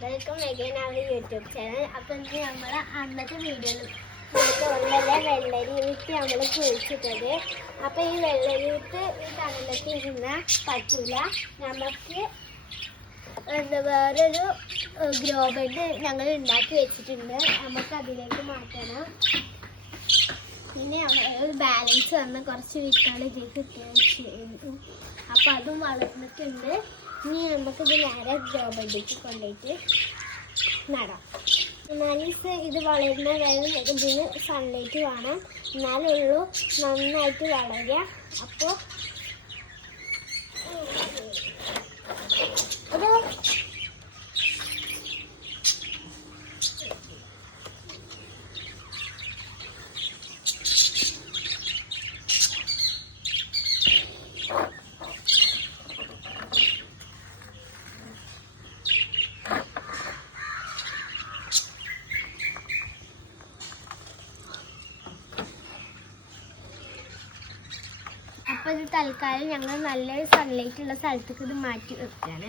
Welcome again our YouTube channel appam ഇന്ന് നമ്മൾ അന്നത്തെ വീഡിയോയിൽ ഉള്ളത് വെള്ളരി വിത്ത് നമ്മൾ കുഴിച്ചിട്ടത്. അപ്പം ഈ വെള്ളരി വിത്ത് ഈ തണലത്ത് ഇരുന്നാൽ പറ്റില്ല നമുക്ക് എന്താ വേറൊരു ഗ്രോ ബെഡ് ഞങ്ങൾ ഉണ്ടാക്കി വെച്ചിട്ടുണ്ട്. നമുക്ക് അതിലേക്ക് മാറ്റണം. പിന്നെ ഒരു ബാലൻസ് വന്ന കുറച്ച് വിത്താണ് ഇതിലേക്ക് ഇട്ടു അപ്പം അതും വളർന്നിട്ടുണ്ട്. ഇനി നമുക്കിത് നേരെ ഗ്രോ ബെഡിലേക്ക് കൊണ്ടുപോയിട്ട് നടാം. മീൻസ് ഇത് വളരുന്ന വേഗം ഇതിന് സൺലൈറ്റ് വേണം. എന്നാലുള്ളൂ നന്നായിട്ട് വളരുക. അപ്പോൾ അപ്പോൾ ഇത് തൽക്കാലം ഞങ്ങൾ നല്ല സൺലൈറ്റ് ഉള്ള സ്ഥലത്തേക്ക് ഇത് മാറ്റി വെക്കുകയാണ്.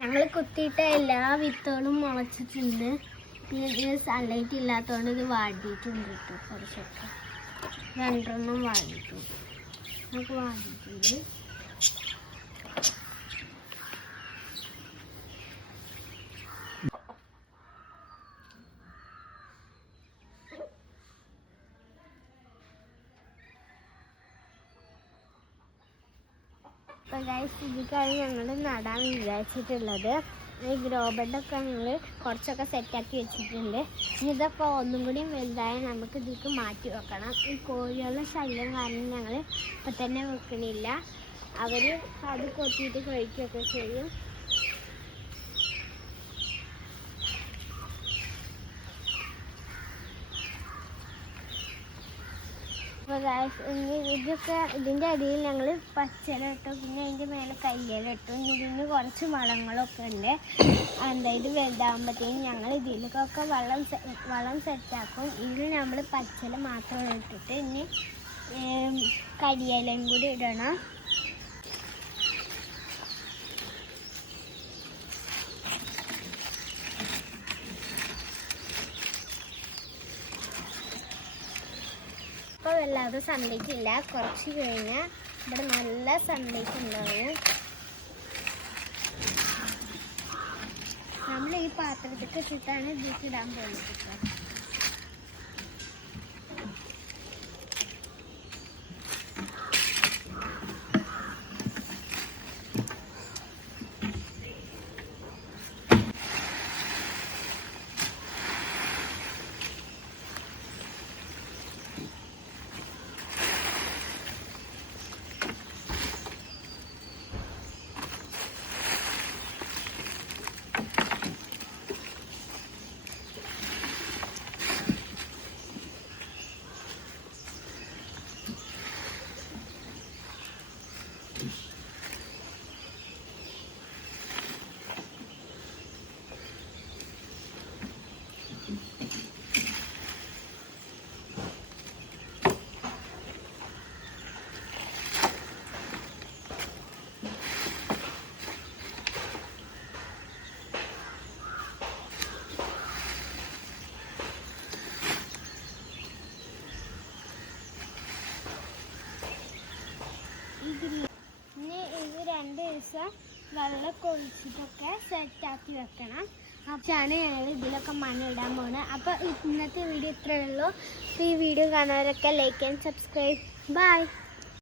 ഞങ്ങൾ കുത്തിയിട്ട എല്ലാ വിത്തുകളും മുളച്ചിട്ടുണ്ട്. പിന്നെ ഇത് സൺലൈറ്റ് ഇല്ലാത്തതുകൊണ്ട് ഇത് വാടിയിട്ടുണ്ട് കേട്ടോ കുറച്ചൊക്കെ. രണ്ടെണ്ണം വാടിയിട്ടുണ്ട്. നമുക്ക് വാങ്ങിയിട്ടുണ്ട് അപ്പോൾ ഗൈസ് ഇതിക്കാണ് ഞങ്ങൾ നടാൻ വിചാരിച്ചിട്ടുള്ളത് ഈ ഗ്രോ ബെഡൊക്കെ ഞങ്ങൾ കുറച്ചൊക്കെ സെറ്റാക്കി വെച്ചിട്ടുണ്ട്. ഇനി ഇതൊക്കെ ഒന്നും കൂടി വലുതായ നമുക്ക് ഇതിലേക്ക് മാറ്റി വെക്കണം. ഈ കോഴികളുടെ ശല്യം കാരണം ഞങ്ങൾ ഇപ്പം തന്നെ വെക്കണില്ല. അവർ അത് കൊത്തിയിട്ട് കഴിക്കുകയൊക്കെ ചെയ്യും. ഇതൊക്കെ ഇതിന്റെ അടിയിൽ ഞങ്ങൾ പച്ചില ഇട്ടു പിന്നെ അതിന്റെ മേലെ കയ്യല ഇട്ടു. ഇതിന് കുറച്ച് വളങ്ങളൊക്കെ ഉണ്ട്. എന്താ ഇത് വലുതാകുമ്പോഴത്തേക്കും ഞങ്ങൾ ഇതിലേക്കൊക്കെ വളം വളം സെറ്റാക്കും ഇതിൽ നമ്മൾ പച്ചില മാത്രം ഇട്ടിട്ട് ഇനി കരിയിലയും കൂടി ഇടണം. വല്ലാതെ സൺലൈറ്റ് കുറച്ച് കഴിഞ്ഞാൽ ഇവിടെ നല്ല സൺലൈറ്റ് ഉണ്ടാവും. നമ്മൾ ഈ പാത്രത്തിൽ ഇട്ടിട്ടാണ് ഇതിലേക്ക് ഇടാൻ പോകുന്നത്. ഇനി ഇത് രണ്ട് ദിവസം വെള്ളമൊക്കെ ഒഴിച്ചിട്ടൊക്കെ സെറ്റാക്കി വെക്കണം. അപ്പോഴാണ് ഞങ്ങൾ ഇതിലൊക്കെ മണ്ണിടാൻ പോകുന്നത് അപ്പോൾ ഇന്നത്തെ വീഡിയോ ഇത്രയേ ഉള്ളൂ. ഈ വീഡിയോ കാണാനൊക്കെ ലൈക്ക് ആൻഡ് സബ്സ്ക്രൈബ് ബൈ